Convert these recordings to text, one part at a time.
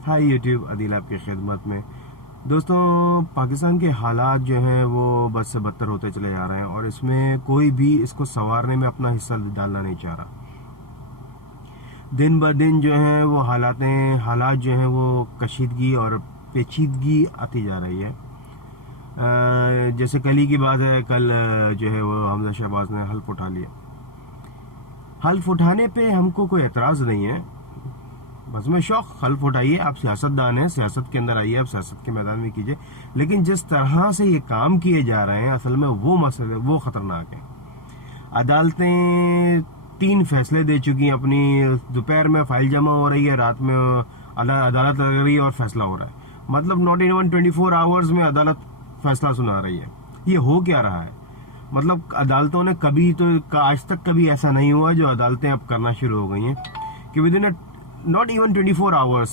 Hi YouTube, Adeel आपकी खिदमत में। दोस्तों, पाकिस्तान के हालात जो हैं वो बद से बदतर होते चले जा रहे हैं और इसमें कोई भी इसको संवारने में अपना हिस्सा डालना नहीं चाह रहा। दिन ब दिन जो है वो हालात जो हैं वो कशीदगी और पेचीदगी आती जा रही है। जैसे कल ही की बात है, कल जो है वो हमजा शहबाज ने हल्फ उठा लिया। हल्फ उठाने पे हमको कोई एतराज़ नहीं है, बस में शौक। हल्फ उठाइए, आप सियासतदान हैं, सियासत के अंदर आइए, आप सियासत के मैदान में कीजिए। लेकिन जिस तरह से ये काम किए जा रहे हैं, असल में वो मसले वो खतरनाक है। अदालतें 3 फैसले दे चुकी हैं अपनी। दोपहर में फाइल जमा हो रही है, रात में अदालत लग रही है और फैसला हो रहा है। मतलब नॉट इवन 24 आवर्स में अदालत फैसला सुना रही है। ये हो क्या रहा है? मतलब अदालतों ने कभी तो आज तक कभी ऐसा नहीं हुआ, जो अदालतें अब करना शुरू हो गई हैं कि with in not even 24 hours,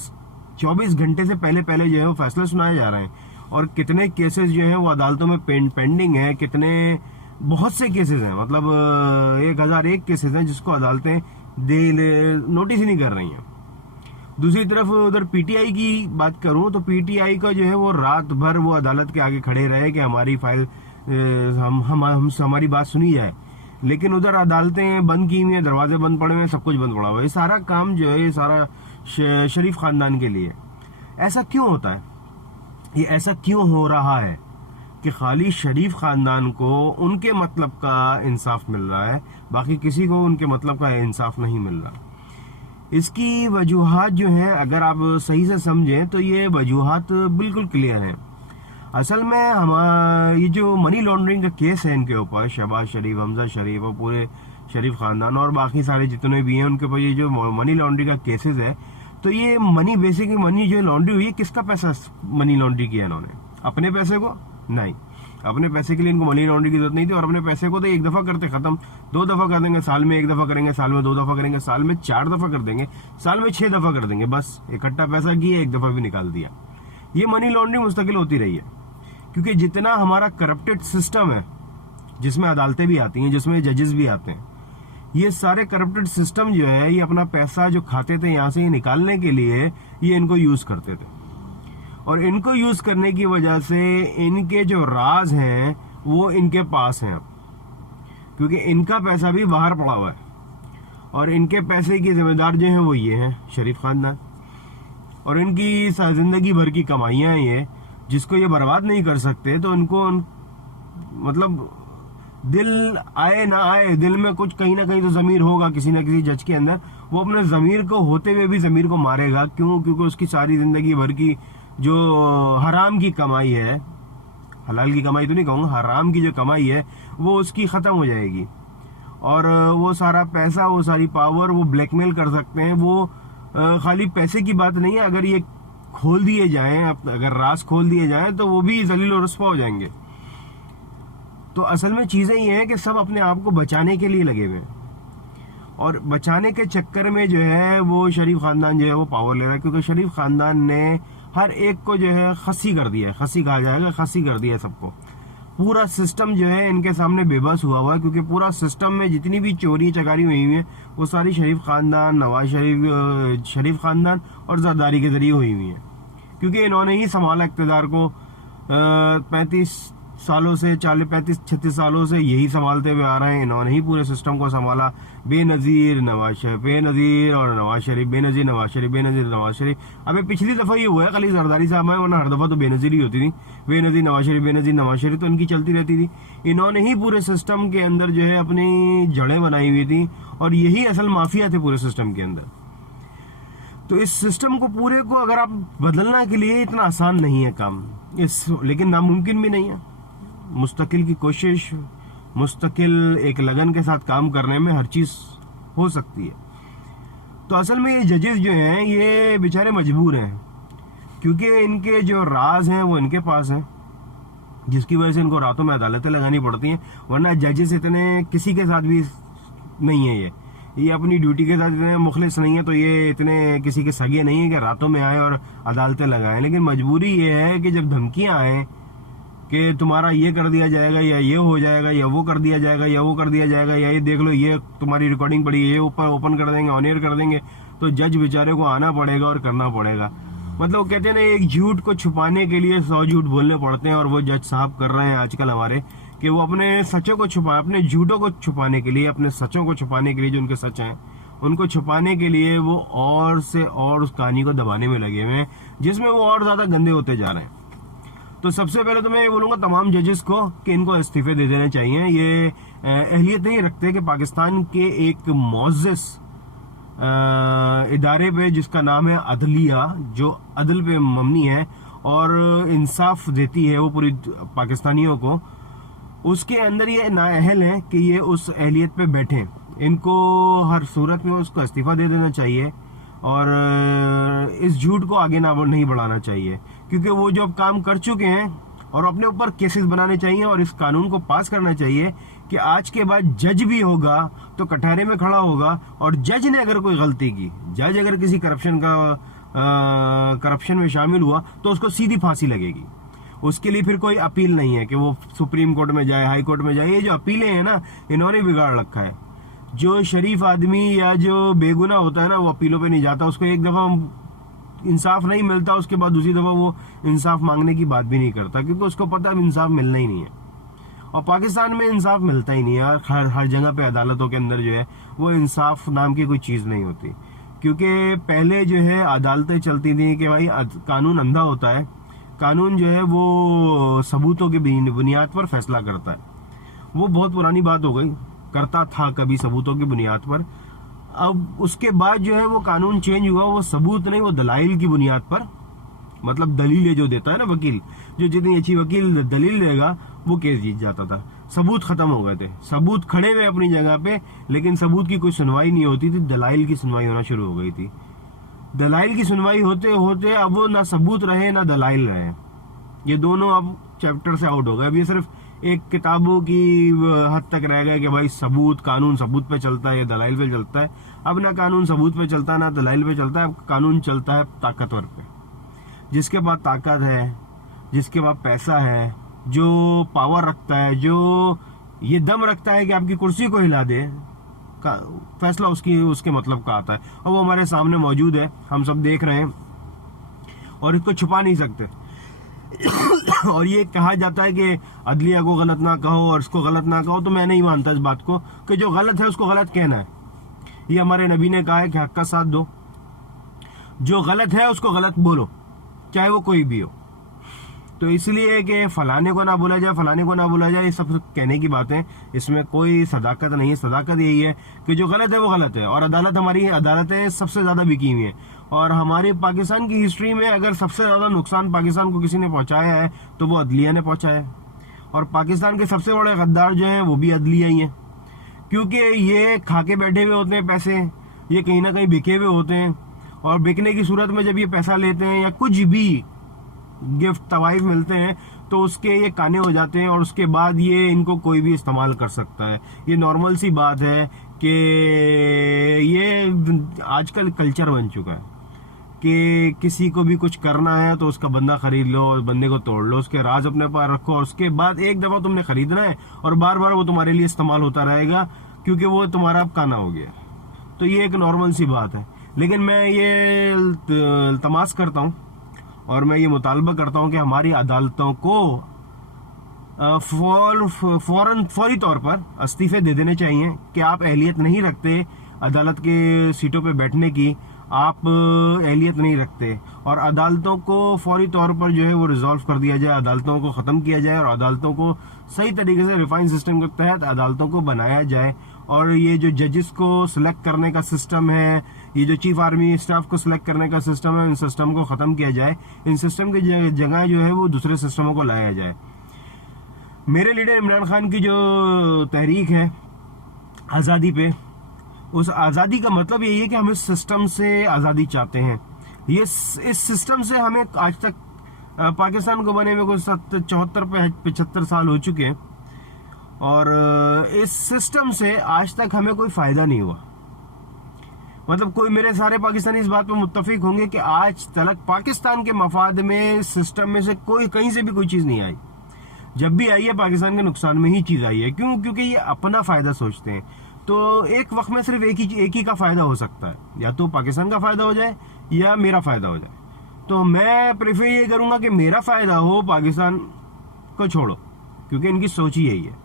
24 घंटे से पहले जो है वो फैसले सुनाए जा रहे हैं। और कितने केसेस जो हैं वो अदालतों में पेंडिंग है, बहुत से केसेस हैं। मतलब 1001 केसेस हैं जिसको अदालतें नोटिस ही नहीं कर रही हैं। दूसरी तरफ उधर पीटीआई की बात करूं तो पीटीआई का जो है वो रात भर वो अदालत के आगे खड़े रहे कि हमारी फाइल हमारी बात सुनी जाए। लेकिन उधर अदालतें बंद की हुई हैं, दरवाजे बंद पड़े हुए हैं, सब कुछ बंद पड़ा हुआ है। ये सारा काम जो है, ये सारा शरीफ खानदान के लिए। ऐसा क्यों होता है? ये ऐसा क्यों हो रहा है कि खाली शरीफ खानदान को उनके मतलब का इंसाफ मिल रहा है, बाकी किसी को उनके मतलब का इंसाफ नहीं मिल रहा? इसकी वजूहात जो हैं, अगर आप सही से समझें तो ये वजूहात बिल्कुल क्लियर हैं। असल में ये जो मनी लॉन्ड्रिंग का केस है इनके ऊपर, शहबाज शरीफ, हमजा शरीफ और पूरे शरीफ खानदान और बाकी सारे जितने भी हैं उनके ऊपर ये जो मनी लॉन्ड्रिंग का केसेस है, तो ये बेसिकली मनी जो लॉन्ड्री हुई है, किसका पैसा मनी लॉन्ड्री किया इन्होंने? अपने पैसे को? नहीं, अपने पैसे के लिए इनको मनी लॉन्ड्री की जरूरत नहीं थी। और अपने पैसे को तो एक दफा करते खत्म, 2 दफा कर देंगे, साल में 1 दफा करेंगे, साल में 2 दफा करेंगे, साल में 4 दफा कर देंगे, साल में 6 दफा कर देंगे। बस इकट्ठा पैसा किया, 1 दफा भी निकाल दिया। ये मनी लॉन्ड्रिंग मुस्तकिल होती रही है, क्योंकि जितना हमारा करप्टेड सिस्टम है, जिसमें अदालतें भी आती हैं, जिसमें जजेस भी आते हैं, ये सारे करप्टेड सिस्टम जो है, ये अपना पैसा जो खाते थे यहाँ से निकालने के लिए ये इनको यूज करते थे। और इनको यूज करने की वजह से इनके जो राज हैं वो इनके पास हैं, क्योंकि इनका पैसा भी बाहर पड़ा हुआ है। और इनके पैसे की जिम्मेदार जो हैं वो ये हैं, शरीफ खानदान। और इनकी जिंदगी भर की कमाइयां हैं ये, जिसको ये बर्बाद नहीं कर सकते। तो इनको मतलब दिल आए ना आए, दिल में कुछ कहीं ना कहीं तो जमीर होगा किसी ना किसी जज के अंदर। वो अपने जमीर को होते हुए भी जमीर को मारेगा। क्यों? क्योंकि उसकी सारी जिंदगी भर की जो हराम की कमाई है, हलाल की कमाई तो नहीं कहूँगा, हराम की जो कमाई है वो उसकी खत्म हो जाएगी। और वो सारा पैसा, वो सारी पावर वो ब्लैकमेल कर सकते हैं। वो खाली पैसे की बात नहीं है, अगर ये खोल दिए जाएं, अगर राज खोल दिए जाएं तो वो भी जलील और रुस्वा हो जाएंगे। तो असल में चीजें ये हैं कि सब अपने आप को बचाने के लिए लगे हुए हैं, और बचाने के चक्कर में जो है वो शरीफ खानदान जो है वो पावर ले रहा है। क्योंकि शरीफ खानदान ने हर एक को जो है खस्सी कर दिया है, खस्सी कहा जाएगा, खस्सी कर दिया है सबको। पूरा सिस्टम जो है इनके सामने बेबस हुआ हुआ है, क्योंकि पूरा सिस्टम में जितनी भी चोरी चकारी हुई है वो सारी शरीफ खानदान, नवाज शरीफ खानदान और जरदारी के जरिए हुई हुई है। क्योंकि इन्होंने ही संभाला इक़्तिदार को 35 सालों से, 35-36 सालों से यही संभालते हुए आ रहे हैं। इन्होंने ही पूरे सिस्टम को संभाला। बेनजीर नवाज शरीफ, बेनजीर नवाज शरीफ। अबे पिछली दफा ये हुआ है खाली जरदारी साहब आए, वरना हर दफा तो बेनजीर ही होती थी। बेनजीर नवाज शरीफ तो इनकी चलती रहती थी। इन्होंने ही पूरे सिस्टम के अंदर जो है अपनी जड़ें बनाई हुई थी, और यही असल माफिया थे पूरे सिस्टम के अंदर। तो इस सिस्टम को पूरे को अगर आप बदलना के लिए इतना आसान नहीं है काम, लेकिन नामुमकिन भी नहीं है। मुस्तकिल की कोशिश, मुस्तकिल एक लगन के साथ काम करने में हर चीज हो सकती है। तो असल में ये जजेस जो हैं ये बेचारे मजबूर हैं, क्योंकि इनके जो राज हैं वो इनके पास हैं, जिसकी वजह से इनको रातों में अदालतें लगानी पड़ती हैं। वरना जजेस इतने किसी के साथ भी नहीं है, ये अपनी ड्यूटी के साथ इतने मुखलिस नहीं है, तो ये इतने किसी के सगे नहीं है कि रातों में आए और अदालतें लगाएं। लेकिन मजबूरी ये है कि जब धमकियां आए कि तुम्हारा ये कर दिया जाएगा, या ये हो जाएगा, या वो कर दिया जाएगा, या वो कर दिया जाएगा, या ये देख लो, ये तुम्हारी रिकॉर्डिंग पड़ी है, ये ऊपर ओपन कर देंगे, ऑन एयर कर देंगे, तो जज बेचारे को आना पड़ेगा और करना पड़ेगा। मतलब वो कहते हैं ना, एक झूठ को छुपाने के लिए 100 झूठ बोलने पड़ते हैं, और वो जज साहब कर रहे हैं आजकल हमारे, कि वो अपने सचों को छुपा, अपने झूठों को छुपाने के लिए, अपने सचों को छुपाने के लिए, जो उनके सच हैं उनको छुपाने के लिए वो और से और उस कहानी को दबाने में लगे हुए हैं, जिसमें वो और ज्यादा गंदे होते जा रहे हैं। तो सबसे पहले तो मैं ये बोलूंगा तमाम जजेस को कि इनको इस्तीफे दे देने चाहिए। ये अहलियत नहीं रखते कि पाकिस्तान के एक मुअज़्ज़ज़ इदारे पे, जिसका नाम है अदलिया, जो अदल पे मबनी है और इंसाफ देती है वो पूरी पाकिस्तानियों को, उसके अंदर ये नाअहल है कि ये उस अहलियत पे बैठे। इनको हर सूरत में उसको इस्तीफा दे देना चाहिए और इस झूठ को आगे नहीं बढ़ाना चाहिए, क्योंकि वो जो अब काम कर चुके हैं, और अपने ऊपर केसेस बनाने चाहिए और इस कानून को पास करना चाहिए कि आज के बाद जज भी होगा तो कटहरे में खड़ा होगा, और जज ने अगर कोई गलती की, जज अगर किसी करप्शन में शामिल हुआ तो उसको सीधी फांसी लगेगी। उसके लिए फिर कोई अपील नहीं है कि वो सुप्रीम कोर्ट में जाए, हाई कोर्ट में जाए। ये जो अपीलें हैं ना, इन्होंने बिगाड़ रखा है। जो शरीफ आदमी या जो बेगुना होता है ना, वो अपीलों पे नहीं जाता, उसको एक दफा इंसाफ नहीं मिलता, उसके बाद दूसरी दफा वो इंसाफ मांगने की बात भी नहीं करता, क्योंकि उसको पता है इंसाफ मिलना ही नहीं है। और पाकिस्तान में इंसाफ मिलता ही नहीं है यार। हर जगह पे अदालतों के अंदर जो है वो इंसाफ नाम की कोई चीज नहीं होती, क्योंकि पहले जो है अदालतें चलती थी कि भाई कानून अंधा होता है, कानून जो है वो सबूतों की बुनियाद पर फैसला करता है। वो बहुत पुरानी बात हो गई, करता था कभी सबूतों की बुनियाद पर। अब उसके बाद जो है वो कानून चेंज हुआ, वो सबूत नहीं, वो दलाइल की बुनियाद पर, मतलब दलीलें जो देता है ना वकील, जो जितनी अच्छी वकील दलील देगा वो केस जीत जाता था। सबूत खत्म हो गए थे, सबूत खड़े हुए अपनी जगह पे, लेकिन सबूत की कोई सुनवाई नहीं होती थी, दलाइल की सुनवाई होना शुरू हो गई थी। दलाइल की सुनवाई होते होते अब वो ना सबूत रहे ना दलाइल रहे, ये दोनों अब चैप्टर से आउट हो गए। अब ये सिर्फ एक किताबों की हद तक रह गए कि भाई सबूत, कानून सबूत पे चलता है या दलाइल पे चलता है। अब ना कानून सबूत पे चलता है ना दलाइल पे चलता है, अब कानून चलता है ताकतवर पे। जिसके पास ताकत है, जिसके पास पैसा है, जो पावर रखता है, जो ये दम रखता है कि आपकी कुर्सी को हिला दे, का फैसला उसके मतलब का आता है। और वो हमारे सामने मौजूद है, हम सब देख रहे हैं और इसको छुपा नहीं सकते। और ये कहा जाता है कि अदलिया को गलत ना कहो और इसको गलत ना कहो, तो मैं नहीं मानता इस बात को कि जो गलत है उसको गलत कहना है। ये हमारे नबी ने कहा है कि हक का साथ दो, जो गलत है उसको गलत बोलो, चाहे वो कोई भी हो। तो इसलिए कि फलाने को ना बोला जाए, फलाने को ना बोला जाए, ये सब कहने की बातें, इसमें कोई सदाकत नहीं है। सदाकत यही है कि जो गलत है वो गलत है। और अदालत, हमारी अदालतें सबसे ज्यादा बिकी हुई है, और हमारे पाकिस्तान की हिस्ट्री में अगर सबसे ज्यादा नुकसान पाकिस्तान को किसी ने पहुंचाया है तो वो अदलिया ने पहुंचाया है। और पाकिस्तान के सबसे बड़े गद्दार जो है वो भी अदलिया ही है, क्योंकि ये खा के बैठे हुए होते हैं पैसे, ये कहीं ना कहीं बिके हुए होते हैं, और बिकने की सूरत में जब ये पैसा लेते हैं या कुछ भी गिफ्ट तवाइफ मिलते हैं तो उसके ये काने हो जाते हैं, और उसके बाद ये इनको कोई भी इस्तेमाल कर सकता है। ये नॉर्मल सी बात है कि ये आजकल कल्चर बन चुका है कि किसी को भी कुछ करना है तो उसका बंदा खरीद लो और बंदे को तोड़ लो, उसके राज अपने पास रखो, और उसके बाद एक दफा तुमने खरीदना है और बार बार वो तुम्हारे लिए इस्तेमाल होता रहेगा, क्योंकि वो तुम्हारा अब काना हो गया। तो ये एक नॉर्मल सी बात है। लेकिन मैं ये तमाश करता हूँ और मैं ये मुतालबा करता हूँ कि हमारी अदालतों को फौरी तौर पर इस्तीफे दे देने चाहिए कि आप अहलियत नहीं रखते अदालत के सीटों पे बैठने की, आप अहलियत नहीं रखते। और अदालतों को फौरी तौर पर जो है वो रिजॉल्व कर दिया जाए, अदालतों को ख़त्म किया जाए, और अदालतों को सही तरीके से रिफाइंड सिस्टम के तहत अदालतों को बनाया जाए। और ये जो जजेस को सिलेक्ट करने का सिस्टम है, ये जो चीफ आर्मी स्टाफ को सिलेक्ट करने का सिस्टम है, इन सिस्टम को ख़त्म किया जाए। इन सिस्टम की जगह जो है वो दूसरे सिस्टमों को लाया जाए। मेरे लीडर इमरान खान की जो तहरीक है आज़ादी पे, उस आज़ादी का मतलब यही है कि हम इस सिस्टम से आज़ादी चाहते हैं। ये इस सिस्टम से हमें आज तक पाकिस्तान को बने हुए कुछ 74-75 साल हो चुके हैं, और इस सिस्टम से आज तक हमें कोई फायदा नहीं हुआ। मतलब कोई, मेरे सारे पाकिस्तानी इस बात पर मुत्तफिक होंगे कि आज तक पाकिस्तान के मफाद में सिस्टम में से कोई, कहीं से भी कोई चीज नहीं आई। जब भी आई है पाकिस्तान के नुकसान में ही चीज आई है। क्यों? क्योंकि ये अपना फायदा सोचते हैं। तो एक वक्त में सिर्फ एक ही का फायदा हो सकता है, या तो पाकिस्तान का फायदा हो जाए या मेरा फायदा हो जाए। तो मैं प्रेफर ये करूंगा कि मेरा फायदा हो, पाकिस्तान को छोड़ो, क्योंकि इनकी सोच ही यही है,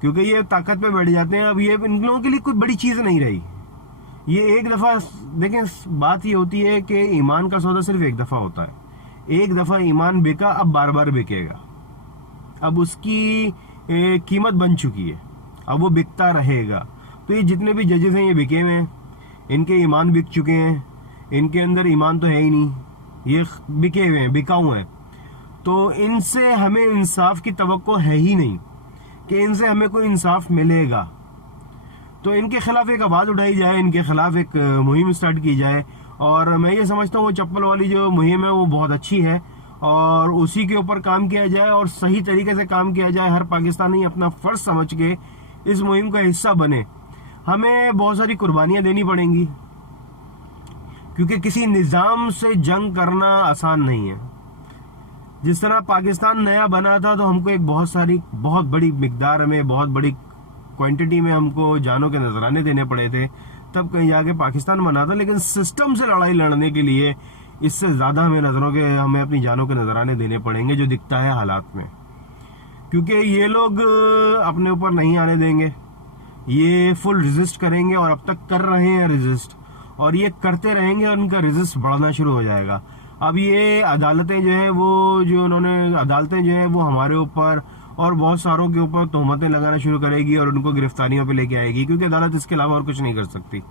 क्योंकि ये ताकत पे बैठ जाते हैं। अब ये इन लोगों के लिए कोई बड़ी चीज नहीं रही। ये एक दफा देखें, बात ये होती है कि ईमान का सौदा सिर्फ एक दफा होता है। एक दफा ईमान बिका, अब बार बार बिकेगा। अब उसकी कीमत बन चुकी है, अब वो बिकता रहेगा। तो ये जितने भी जजेस हैं ये बिके हुए हैं, इनके ईमान बिक चुके हैं, इनके अंदर ईमान तो है ही नहीं, ये बिके हुए हैं, बिकाऊ हैं। तो इनसे हमें इंसाफ की तवक्को है ही नहीं कि इनसे हमें कोई इंसाफ मिलेगा। तो इनके खिलाफ एक आवाज उठाई जाए, इनके खिलाफ एक मुहिम स्टार्ट की जाए। और मैं ये समझता हूँ वो चप्पल वाली जो मुहिम है वो बहुत अच्छी है, और उसी के ऊपर काम किया जाए और सही तरीके से काम किया जाए। हर पाकिस्तानी अपना फर्ज समझ के इस मुहिम का हिस्सा बने। हमें बहुत सारी कुर्बानियां देनी पड़ेंगी, क्योंकि किसी निजाम से जंग करना आसान नहीं है। जिस तरह पाकिस्तान नया बना था तो हमको एक बहुत बड़ी मिकदार में, बहुत बड़ी क्वांटिटी में हमको जानों के नजराने देने पड़े थे, तब कहीं जाके पाकिस्तान बना था। लेकिन सिस्टम से लड़ाई लड़ने के लिए इससे ज्यादा हमें अपनी जानों के नजराने देने पड़ेंगे, जो दिखता है हालात में। क्योंकि ये लोग अपने ऊपर नहीं आने देंगे, ये फुल रेजिस्ट करेंगे, और अब तक कर रहे हैं रेजिस्ट, और ये करते रहेंगे और उनका रेजिस्ट बढ़ना शुरू हो जाएगा। अब ये अदालतें जो है वो हमारे ऊपर और बहुत सारों के ऊपर तोहमतें लगाना शुरू करेगी और उनको गिरफ्तारियों पे लेके आएगी, क्योंकि अदालत इसके अलावा और कुछ नहीं कर सकती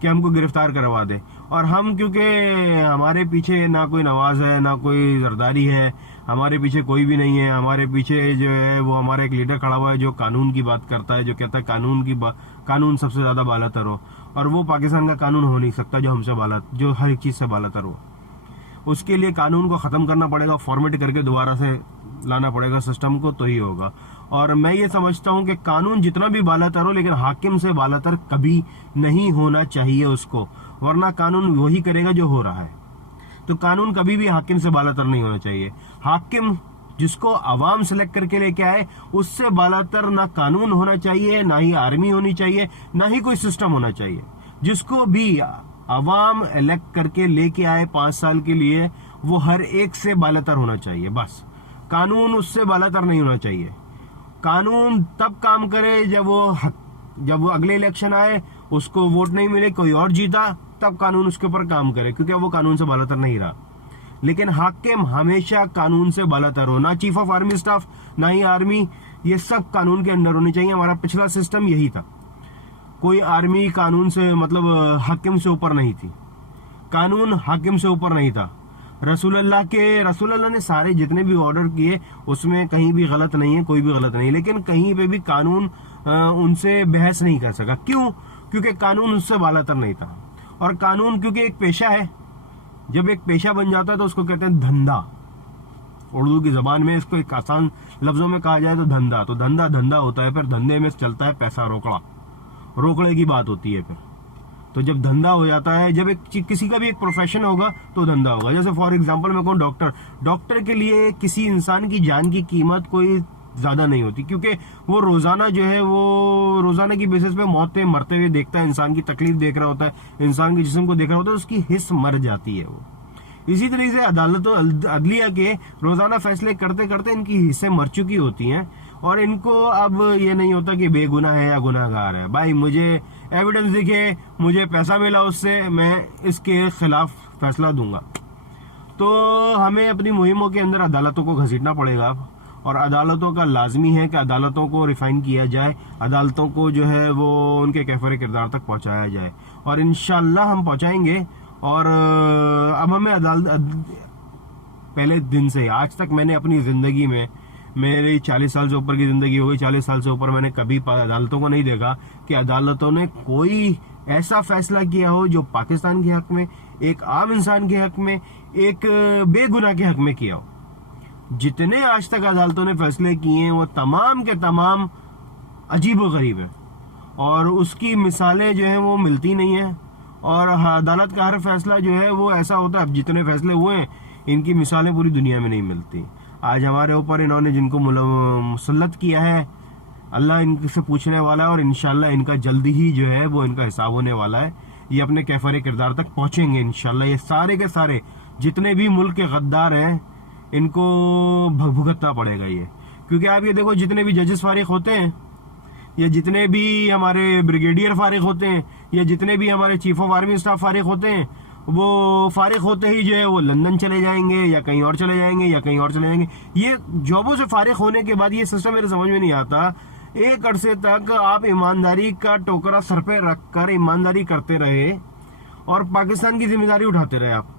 कि हमको गिरफ्तार करवा दे। और हम, क्योंकि हमारे पीछे ना कोई नवाज है, ना कोई जरदारी है, हमारे पीछे कोई भी नहीं है। हमारे पीछे जो है वो हमारा एक लीडर खड़ा हुआ है जो कानून की बात करता है, जो कहता है कानून सबसे ज्यादा बालातर हो, और वो पाकिस्तान का कानून हो नहीं सकता जो हर एक चीज से बालातर हो। उसके लिए कानून को खत्म करना पड़ेगा, फॉर्मेट करके दोबारा से लाना पड़ेगा सिस्टम को, तो ही होगा। और मैं ये समझता हूं कि कानून जितना भी बालातर हो, लेकिन हाकिम से बालातर कभी नहीं होना चाहिए उसको, वरना कानून वही करेगा जो हो रहा है। तो कानून कभी भी हाकिम से बालातर नहीं होना चाहिए। हाकिम जिसको अवाम सेलेक्ट करके लेके आए, उससे बालातर ना कानून होना चाहिए, ना ही आर्मी होनी चाहिए, ना ही कोई सिस्टम होना चाहिए। जिसको भी अवाम इलेक्ट करके लेके आए 5 साल के लिए, वो हर एक से बालातर होना चाहिए, बस। कानून उससे बालातर नहीं होना चाहिए। कानून तब काम करे जब वो अगले इलेक्शन आए, उसको वोट नहीं मिले, कोई और जीता, तब कानून उसके ऊपर काम करे, क्योंकि वो कानून से बालातर नहीं रहा। लेकिन हाकिम हमेशा कानून से बालातर हो, ना चीफ ऑफ आर्मी स्टाफ, ना ही आर्मी, ये सब कानून के अंडर होनी चाहिए। हमारा पिछला सिस्टम यही था, कोई आर्मी कानून से हाकिम से ऊपर नहीं थी, कानून हाकिम से ऊपर नहीं था। रसूल अल्लाह ने सारे जितने भी ऑर्डर किए उसमें कहीं भी गलत नहीं है, कोई भी गलत नहीं, लेकिन कहीं पे भी कानून उनसे बहस नहीं कर सका। क्यों? क्योंकि कानून उससे बालातर नहीं था। और कानून क्योंकि एक पेशा है, जब एक पेशा बन जाता है तो उसको कहते हैं धंधा। उर्दू की जबान में इसको एक आसान लफ्जों में कहा जाए तो धंधा। तो धंधा होता है, फिर धंधे में चलता है पैसा, रोकड़े की बात होती है। फिर तो जब धंधा हो जाता है, जब किसी का भी एक प्रोफेशन होगा तो धंधा होगा। जैसे फॉर एग्जांपल मैं कहूँ डॉक्टर के लिए किसी इंसान की जान की कीमत कोई ज्यादा नहीं होती, क्योंकि वो रोजाना जो है वो रोजाना की बेसिस पे मौत पे मरते हुए देखता है, इंसान की तकलीफ देख रहा होता है, इंसान के जिस्म को देख रहा होता है, उसकी हिस्स मर जाती है वो। इसी तरीके से अदलिया के रोजाना फैसले करते करते इनकी हिस्सें मर चुकी होती हैं, और इनको अब ये नहीं होता कि बेगुनाह है या गुनाहगार है। भाई मुझे एविडेंस दिखे, मुझे पैसा मिला उससे, मैं इसके खिलाफ फैसला दूंगा। तो हमें अपनी मुहिमों के अंदर अदालतों को घसीटना पड़ेगा, और अदालतों का लाजमी है कि अदालतों को रिफाइन किया जाए, अदालतों को जो है वो उनके कैफर किरदार तक पहुंचाया जाए, और इंशाल्लाह हम पहुंचाएंगे। और अब हमें पहले दिन से आज तक मैंने अपनी जिंदगी में, मेरी 40 साल से ऊपर की जिंदगी हो गई, 40 साल से ऊपर मैंने कभी अदालतों को नहीं देखा कि अदालतों ने कोई ऐसा फैसला किया हो जो पाकिस्तान के हक में, एक आम इंसान के हक में, एक बेगुनाह के हक में किया हो। जितने आज तक अदालतों ने फैसले किए हैं वो तमाम के तमाम अजीब व गरीब है, और उसकी मिसालें जो हैं वो मिलती नहीं है। और अदालत का हर फैसला जो है वो ऐसा होता है, अब जितने फैसले हुए हैं इनकी मिसालें पूरी दुनिया में नहीं मिलती। आज हमारे ऊपर इन्होंने जिनको मुसल्लत किया है, अल्लाह इनसे पूछने वाला है, और इंशाल्लाह इनका जल्दी ही जो है वो इनका हिसाब होने वाला है। ये अपने कैफर किरदार तक पहुंचेंगे इंशाल्लाह। ये सारे के सारे जितने भी मुल्क के गद्दार हैं इनको भुगतना पड़ेगा ये। क्योंकि आप ये देखो, जितने भी जजेस फारिग होते हैं, या जितने भी हमारे ब्रिगेडियर फारिग होते हैं, या जितने भी हमारे चीफ ऑफ आर्मी स्टाफ फारिग होते हैं, वो फारिग होते ही जो है वो लंदन चले जाएंगे या कहीं और चले जाएंगे या कहीं और चले जाएंगे। ये जॉबों से फारिग होने के बाद ये सिस्टम मेरे समझ में नहीं आता। एक अरसे तक आप ईमानदारी का टोकरा सर पे रखकर ईमानदारी करते रहे और पाकिस्तान की जिम्मेदारी उठाते रहे आप,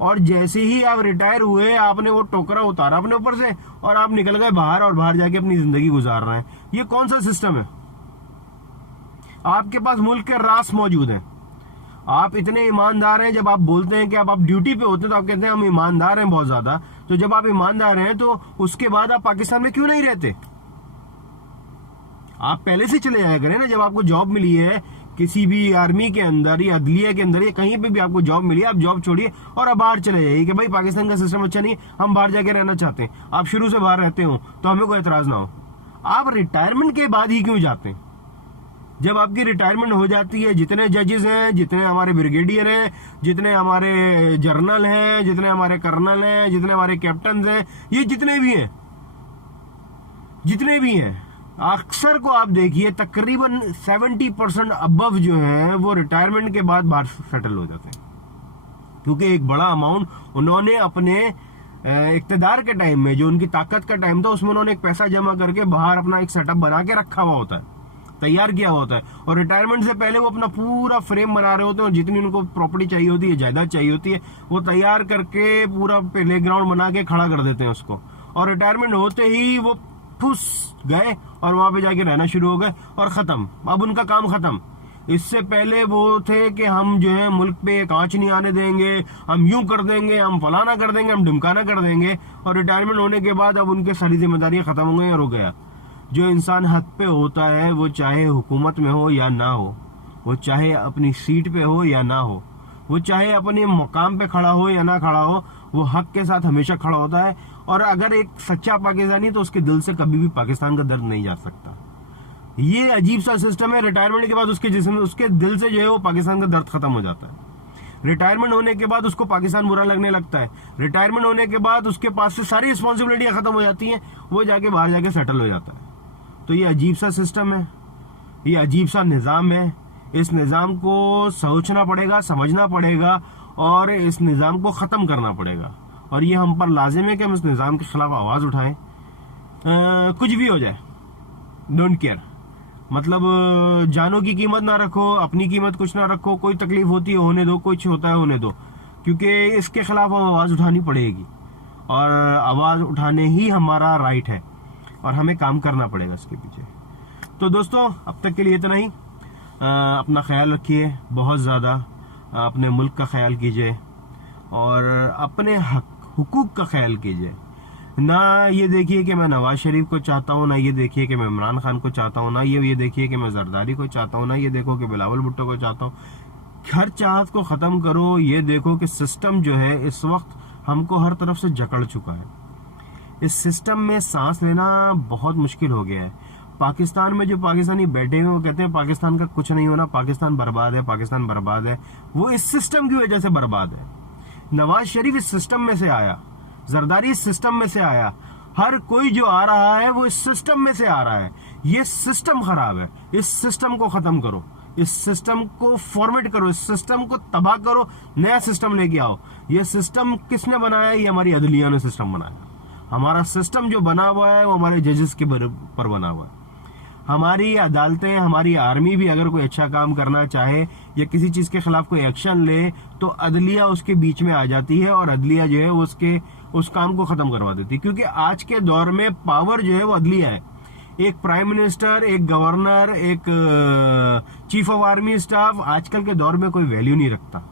और जैसे ही आप रिटायर हुए आपने वो टोकरा उतारा अपने ऊपर से और आप निकल गए बाहर और बाहर जाके अपनी जिंदगी गुजार रहे हैं। ये कौन सा सिस्टम है? आपके पास मुल्क के रास मौजूद है, आप इतने ईमानदार हैं। जब आप बोलते हैं कि आप ड्यूटी पे होते हैं तो आप कहते हैं हम ईमानदार हैं बहुत ज्यादा। तो जब आप ईमानदार हैं तो उसके बाद आप पाकिस्तान में क्यों नहीं रहते? आप पहले से चले जाया करें ना। जब आपको जॉब मिली है किसी भी आर्मी के अंदर या अदलिया के अंदर या कहीं पे भी आपको जॉब मिली है, आप जॉब छोड़िए और आप बाहर चले जाइए कि भाई पाकिस्तान का सिस्टम अच्छा नहीं, हम बाहर जाके रहना चाहते हैं। आप शुरू से बाहर रहते हो तो हमें कोई एतराज ना हो। आप रिटायरमेंट के बाद ही क्यों जाते हैं? जब आपकी रिटायरमेंट हो जाती है, जितने जजेस हैं, जितने हमारे ब्रिगेडियर हैं, जितने हमारे जर्नल हैं, जितने हमारे कर्नल हैं, जितने हमारे कैप्टन हैं, ये जितने भी हैं अक्सर को आप देखिए तकरीबन 70% अबव जो है वो रिटायरमेंट के बाद बाहर सेटल हो जाते हैं। क्योंकि एक बड़ा अमाउंट उन्होंने अपने इक्तदार के टाइम में, जो उनकी ताकत का टाइम था, उसमें उन्होंने एक पैसा जमा करके बाहर अपना एक सेटअप बना के रखा हुआ होता है, तैयार किया होता है। और रिटायरमेंट से पहले वो अपना पूरा फ्रेम बना रहे होते हैं और जितनी उनको प्रॉपर्टी चाहिए होती है, जायदाद चाहिए होती है, वो तैयार करके पूरा प्ले ग्राउंड बना के खड़ा कर देते हैं उसको। और रिटायरमेंट होते ही वो फुस गए और वहां पे जाके रहना शुरू हो गए और खत्म। अब उनका काम खत्म। इससे पहले वो थे कि हम जो है मुल्क पे कांच नहीं आने देंगे, हम यूं कर देंगे, हम फलाना कर देंगे, हम ढुमकाना कर देंगे। और रिटायरमेंट होने के बाद अब उनके सारी जिम्मेदारियां खत्म हो गई और हो गया। जो इंसान हद पे होता है, वो चाहे हुकूमत में हो या ना हो, वो चाहे अपनी सीट पे हो या ना हो, वो चाहे अपने मुकाम पे खड़ा हो या ना खड़ा हो, वो हक के साथ हमेशा खड़ा होता है। और अगर एक सच्चा पाकिस्तानी तो उसके दिल से कभी भी पाकिस्तान का दर्द नहीं जा सकता। ये अजीब सा सिस्टम है। रिटायरमेंट के बाद उसके जिस्म, उसके दिल से जो है वो पाकिस्तान का दर्द खत्म हो जाता है। रिटायरमेंट होने के बाद उसको पाकिस्तान बुरा लगने लगता है। रिटायरमेंट होने के बाद उसके पास से सारी रिस्पॉन्सिबिलिटियां खत्म हो जाती हैं, वो जाके बाहर जाके सेटल हो जाता है। तो ये अजीब सा सिस्टम है, ये अजीब सा निज़ाम है। इस निज़ाम को सोचना पड़ेगा, समझना पड़ेगा और इस निज़ाम को ख़त्म करना पड़ेगा। और ये हम पर लाजिम है कि हम इस निज़ाम के खिलाफ आवाज़ उठाएं। कुछ भी हो जाए, डोंट केयर। मतलब जानों की कीमत ना रखो, अपनी कीमत कुछ ना रखो। कोई तकलीफ होती है होने दो, कुछ होता है होने दो, क्योंकि इसके खिलाफ आवाज़ उठानी पड़ेगी और आवाज़ उठाने ही हमारा राइट है और हमें काम करना पड़ेगा इसके पीछे। तो दोस्तों, अब तक के लिए इतना ही। अपना ख्याल रखिए, बहुत ज़्यादा अपने मुल्क का ख्याल कीजिए और अपने हुकूक का ख्याल कीजिए। ना ये देखिए कि मैं नवाज शरीफ को चाहता हूँ, ना ये देखिए कि मैं इमरान खान को चाहता हूँ, ना ये देखिए कि मैं जरदारी को चाहता हूँ, ना ये देखो कि बिलावल भुट्टो को चाहता हूँ। हर चाहत को ख़त्म करो। ये देखो कि सिस्टम जो है इस वक्त हमको हर तरफ से जकड़ चुका है। इस सिस्टम में सांस लेना बहुत मुश्किल हो गया है। पाकिस्तान में जो पाकिस्तानी बैठे हुए वो कहते हैं पाकिस्तान का कुछ नहीं होना, पाकिस्तान बर्बाद है, पाकिस्तान बर्बाद है। वो इस सिस्टम की वजह से बर्बाद है। नवाज शरीफ इस सिस्टम में से आया, जरदारी इस सिस्टम में से आया, हर कोई जो आ रहा है वो इस सिस्टम में से आ रहा है। ये सिस्टम खराब है। इस सिस्टम को खत्म करो, इस सिस्टम को फॉर्मेट करो, इस सिस्टम को तबाह करो, नया सिस्टम लेके आओ। ये सिस्टम किसने बनाया? ये हमारी अदलिया ने सिस्टम बनाया। हमारा सिस्टम जो बना हुआ है वो हमारे जजेस के पर बना हुआ है। हमारी अदालतें, हमारी आर्मी भी अगर कोई अच्छा काम करना चाहे या किसी चीज के खिलाफ कोई एक्शन ले तो अदलिया उसके बीच में आ जाती है और अदलिया जो है उस काम को खत्म करवा देती है। क्योंकि आज के दौर में पावर जो है वो अदलिया है। एक प्राइम मिनिस्टर, एक गवर्नर, एक चीफ ऑफ आर्मी स्टाफ आजकल के दौर में कोई वैल्यू नहीं रखता।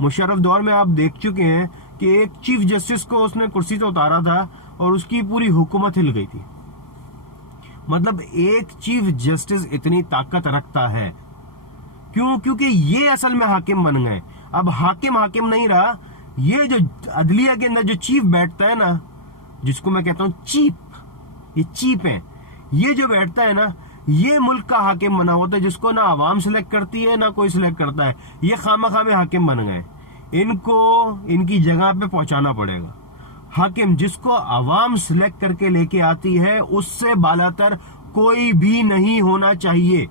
मुशर्रफ दौर में आप देख चुके हैं कि एक चीफ जस्टिस को उसने कुर्सी से उतारा था और उसकी पूरी हुकूमत हिल गई थी। मतलब एक चीफ जस्टिस इतनी ताकत रखता है। क्यों? क्योंकि ये असल में हाकिम बन गए। अब हाकिम नहीं रहा। ये जो अदलिया के अंदर जो चीफ बैठता है ना, जिसको मैं कहता हूं चीफ, ये चीफ है, ये जो बैठता है ना, ये मुल्क का हाकिम बना होता है, जिसको ना आवाम सिलेक्ट करती है ना कोई सिलेक्ट करता है। ये खामा खामे हाकिम बन गए। इनको इनकी जगह पे पहुंचाना पड़ेगा। हाकिम जिसको अवाम सिलेक्ट करके लेके आती है उससे बालातर कोई भी नहीं होना चाहिए,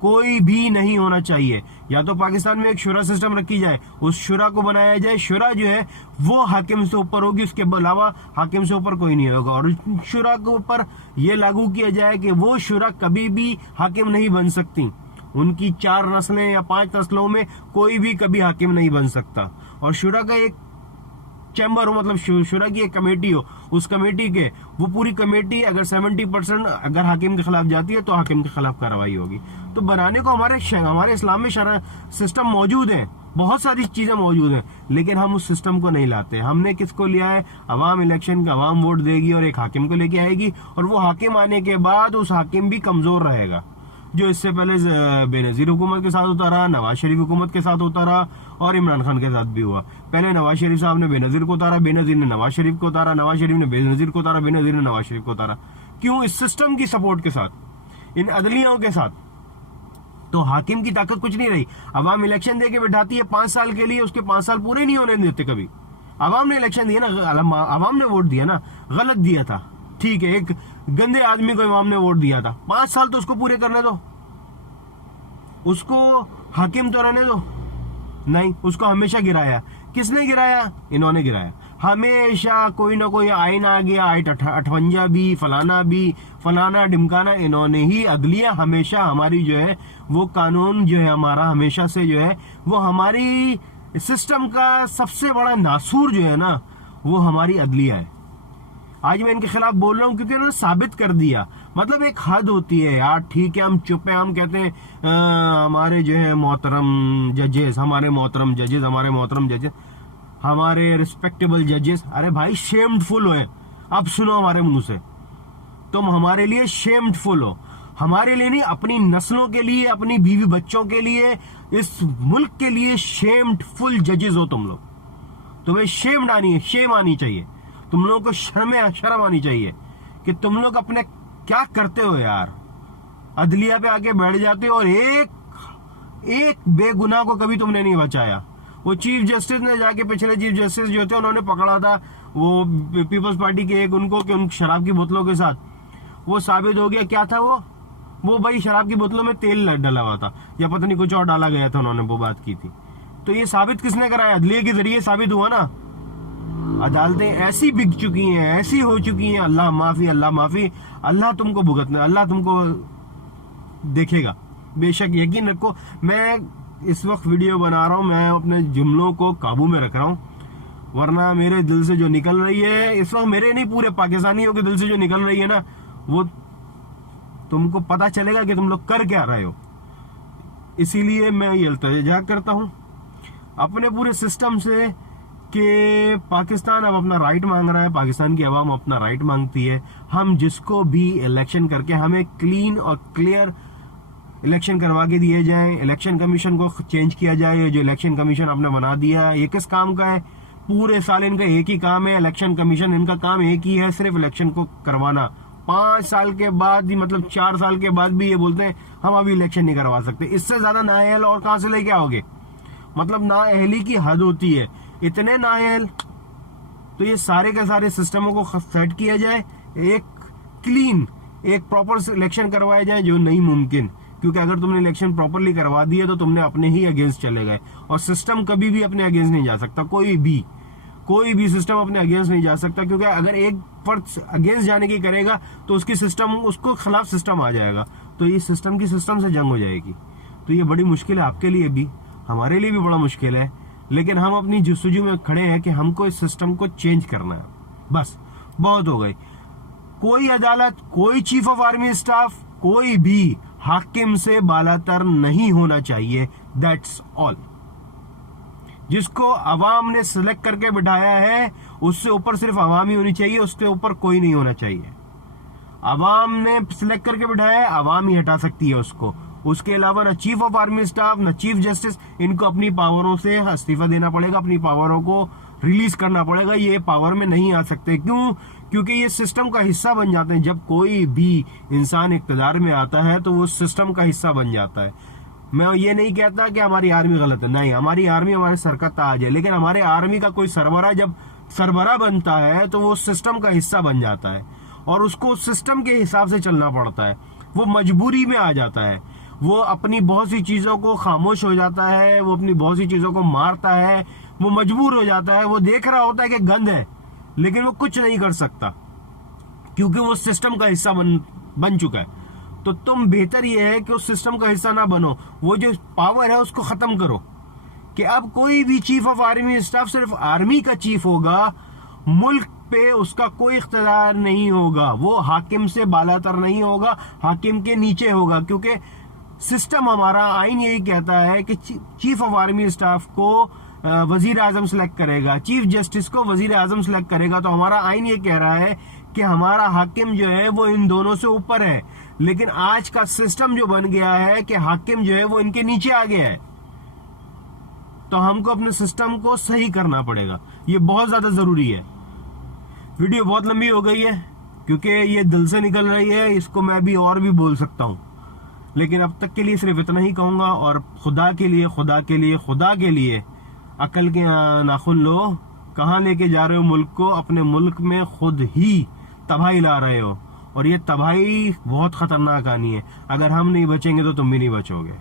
कोई भी नहीं होना चाहिए। या तो पाकिस्तान में एक शुरा सिस्टम रखी जाए, उस शुरा को बनाया जाए, शुरा जो है वो हाकिम से ऊपर होगी, उसके अलावा हाकिम से ऊपर कोई नहीं होगा। और शुरा के ऊपर ये लागू किया जाए कि वो शुरा कभी भी हाकिम नहीं बन सकती, उनकी 4 नस्लें या 5 नस्लों में कोई भी कभी हाकिम नहीं बन सकता। और शुरा का एक चैम्बर हो, मतलब शुरा की एक कमेटी हो, उस कमेटी के वो पूरी कमेटी अगर 70% अगर हाकिम के खिलाफ जाती है तो हाकिम के खिलाफ कार्रवाई होगी। तो बनाने को हमारे इस्लाम में सिस्टम मौजूद है, बहुत सारी चीजें मौजूद हैं, लेकिन हम उस सिस्टम को नहीं लाते। हमने किसको लिया है? अवाम इलेक्शन का, अवाम वोट देगी और एक हाकिम को लेके आएगी, और वो हाकिम आने के बाद उस हाकिम भी कमजोर रहेगा, जो इससे पहले बेनजीर हुकूमत के साथ होता रहा, नवाज शरीफ हुकूमत के साथ होता रहा, और इमरान खान के साथ भी हुआ। पहले नवाज शरीफ साहब ने बेनजीर को उतारा, बेनजीर ने नवाज शरीफ को उतारा, नवाज शरीफ ने बेनजीर को उतारा, बेनजीर ने नवाज शरीफ को उतारा। क्यों? इस सिस्टम की सपोर्ट के साथ, इन अदलियों के साथ। तो हाकिम की ताकत कुछ नहीं रही। अवाम इलेक्शन दे के बैठाती है 5 साल के लिए, उसके 5 साल पूरे नहीं होने देते कभी। अवाम ने इलेक्शन दिया ना, अवाम ने वोट दिया ना, गलत दिया था, ठीक है, एक गंदे आदमी को अवाम ने वोट दिया था, 5 साल तो उसको पूरे करने दो, उसको हाकिम तो रहने दो। नहीं, उसको हमेशा गिराया। किसने गिराया? इन्होंने गिराया। हमेशा कोई ना कोई आइन आ गया, आइट 58 भी, फलाना भी, फलाना ढिमकाना, इन्होंने ही अदलिया हमेशा हमारी जो है वो कानून जो है हमारा हमेशा से जो है वो हमारी सिस्टम का सबसे बड़ा नासूर जो है ना वो हमारी अदलिया है। आज मैं इनके खिलाफ बोल रहा हूं क्योंकि उन्होंने साबित कर दिया। मतलब एक हद होती है यार, ठीक है हम चुप हैं, हम कहते हैं हमारे जो है मोहतरम जजेस, हमारे मोहतरम जजेस, हमारे मोहतरम जजेस, हमारे रिस्पेक्टेबल जजेस। अरे भाई शेम्डफुल हो, अब सुनो हमारे मुंह से, तुम हमारे लिए शेम्डफुल हो, हमारे लिए नहीं, अपनी नस्लों के लिए, अपनी बीवी बच्चों के लिए, इस मुल्क के लिए शेम्डफुल जजेस हो तुम लोग। तुम्हें शेम आनी चाहिए, तुम लोगों को शर्म आनी चाहिए कि तुम लोग अपने क्या करते हो यार। अदलिया पे आके बैठ जाते हो और एक बेगुनाह को कभी तुमने नहीं बचाया। वो चीफ जस्टिस ने जाके, पिछले चीफ जस्टिस जो थे उन्होंने पकड़ा था वो पीपल्स पार्टी के एक उनको कि उन शराब की बोतलों के साथ, वो साबित हो गया क्या था वो भाई शराब की बोतलों में तेल डला हुआ था या पता नहीं कुछ और डाला गया था, उन्होंने वो बात की थी। तो ये साबित किसने कराया? अदलिया के जरिए साबित हुआ ना। अदालतें ऐसी बिक चुकी हैं, ऐसी हो चुकी हैं, अल्लाह माफी, अल्लाह माफी, अल्लाह तुमको भुगतना, अल्लाह तुमको देखेगा। बेशक यकीन रखो, मैं इस वक्त वीडियो बना रहा हूं, मैं अपने जुमलों को काबू में रख रहा हूं, वरना मेरे दिल से जो निकल रही है इस वक्त, मेरे नहीं पूरे पाकिस्तानियों के दिल से जो निकल रही है ना, वो तुमको पता चलेगा कि तुम लोग कर क्या रहे हो। इसीलिए मैं ये इल्तिजा करता हूं अपने पूरे सिस्टम से कि पाकिस्तान अब अपना राइट मांग रहा है, पाकिस्तान की आवाम अपना राइट मांगती है। हम जिसको भी इलेक्शन करके हमें क्लीन और क्लियर इलेक्शन करवा के दिए जाए, इलेक्शन कमीशन को चेंज किया जाए। ये जो इलेक्शन कमीशन आपने बना दिया, ये किस काम का है? पूरे साल इनका एक ही काम है, इलेक्शन कमीशन, इनका काम एक ही है, सिर्फ इलेक्शन को करवाना। 5 साल के बाद ही, मतलब 4 साल के बाद भी ये बोलते हैं हम अभी इलेक्शन नहीं करवा सकते। इससे ज्यादा नाअहल और कहां से लेके आओगे? मतलब नाअहली की हद होती है, इतने नाअहल। तो ये सारे के सारे सिस्टमों को सेट किया जाए, एक क्लीन, एक प्रॉपर इलेक्शन करवाया जाए, जो नहीं मुमकिन। क्योंकि अगर तुमने इलेक्शन प्रॉपरली करवा दिया तो तुमने अपने ही अगेंस्ट चले गए, और सिस्टम कभी भी अपने अगेंस्ट नहीं जा सकता। कोई भी सिस्टम अपने अगेंस्ट नहीं जा सकता, क्योंकि अगर एक फर्द अगेंस्ट जाने की करेगा तो उसकी सिस्टम, उसको खिलाफ सिस्टम आ जाएगा, तो ये सिस्टम की सिस्टम से जंग हो जाएगी। तो ये बड़ी मुश्किल है आपके लिए भी, हमारे लिए भी बड़ा मुश्किल है। लेकिन हम अपनी जुस्तजू में खड़े हैं कि हमको इस सिस्टम को चेंज करना है। बस बहुत हो गई। कोई अदालत, कोई चीफ ऑफ आर्मी स्टाफ, कोई भी हाकिम से बालातर नहीं होना चाहिए। That's all. जिसको अवाम ने सिलेक्ट करके बिठाया है उससे ऊपर सिर्फ अवाम ही होनी चाहिए, उसके ऊपर कोई नहीं होना चाहिए। अवाम ने सिलेक्ट करके बिठाया है, अवाम ही हटा सकती है उसको। उसके अलावा न चीफ ऑफ आर्मी स्टाफ, न चीफ जस्टिस, इनको अपनी पावरों से इस्तीफा देना पड़ेगा, अपनी पावरों को रिलीज करना पड़ेगा। ये पावर में नहीं आ सकते। क्यों? क्योंकि ये सिस्टम का हिस्सा बन जाते हैं। जब कोई भी इंसान इक्तदार में आता है तो वो सिस्टम का हिस्सा बन जाता है। मैं ये नहीं कहता कि हमारी आर्मी गलत है, नहीं, हमारी आर्मी हमारे सर का ताज है, लेकिन हमारे आर्मी का कोई सरबराह जब सरबराह बनता है तो वो सिस्टम का हिस्सा बन जाता है और उसको सिस्टम के हिसाब से चलना पड़ता है। वो मजबूरी में आ जाता है, वो अपनी बहुत सी चीजों को खामोश हो जाता है, वो अपनी बहुत सी चीजों को मारता है, वो मजबूर हो जाता है, वो देख रहा होता है कि गंद है लेकिन वो कुछ नहीं कर सकता क्योंकि वो सिस्टम का हिस्सा बन चुका है। तो तुम बेहतर ये है कि उस सिस्टम का हिस्सा ना बनो, वो जो पावर है उसको खत्म करो कि अब कोई भी चीफ ऑफ आर्मी स्टाफ सिर्फ आर्मी का चीफ होगा, मुल्क पे उसका कोई इख्तियार नहीं होगा, वो हाकिम से बालातर नहीं होगा, हाकिम के नीचे होगा, क्योंकि सिस्टम हमारा आइन यही कहता है कि चीफ ऑफ आर्मी स्टाफ को वजीर आजम सेलेक्ट करेगा, चीफ जस्टिस को वजीर आजम सेलेक्ट करेगा। तो हमारा आइन ये कह रहा है कि हमारा हाकिम जो है वो इन दोनों से ऊपर है, लेकिन आज का सिस्टम जो बन गया है कि हाकिम जो है वो इनके नीचे आ गया है। तो हमको अपने सिस्टम को सही करना पड़ेगा, ये बहुत ज्यादा जरूरी है। वीडियो बहुत लंबी हो गई है क्योंकि ये दिल से निकल रही है, इसको मैं भी और भी बोल सकता हूं, लेकिन अब तक के लिए सिर्फ इतना ही कहूंगा। और खुदा के लिए, खुदा के लिए, खुदा के लिए अकल के नाखून लो, कहां लेके जा रहे हो मुल्क को? अपने मुल्क में खुद ही तबाही ला रहे हो और ये तबाही बहुत खतरनाक आनी है। अगर हम नहीं बचेंगे तो तुम भी नहीं बचोगे,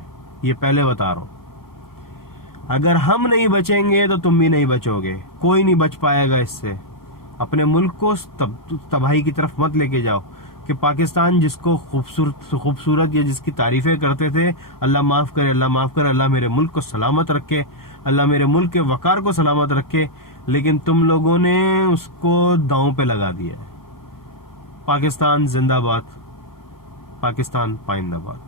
ये पहले बता रहा हूं। अगर हम नहीं बचेंगे तो तुम भी नहीं बचोगे, कोई नहीं बच पाएगा इससे। अपने मुल्क को तबाही की तरफ मत लेके जाओ कि पाकिस्तान जिसको खूबसूरत या जिसकी तारीफें करते थे, अल्लाह माफ करे, अल्लाह माफ करे, अल्लाह मेरे मुल्क को सलामत रखे, अल्लाह मेरे मुल्क के वकार को सलामत रखे, लेकिन तुम लोगों ने उसको दांव पे लगा दिया। पाकिस्तान जिंदाबाद, पाकिस्तान पाइंदाबाद।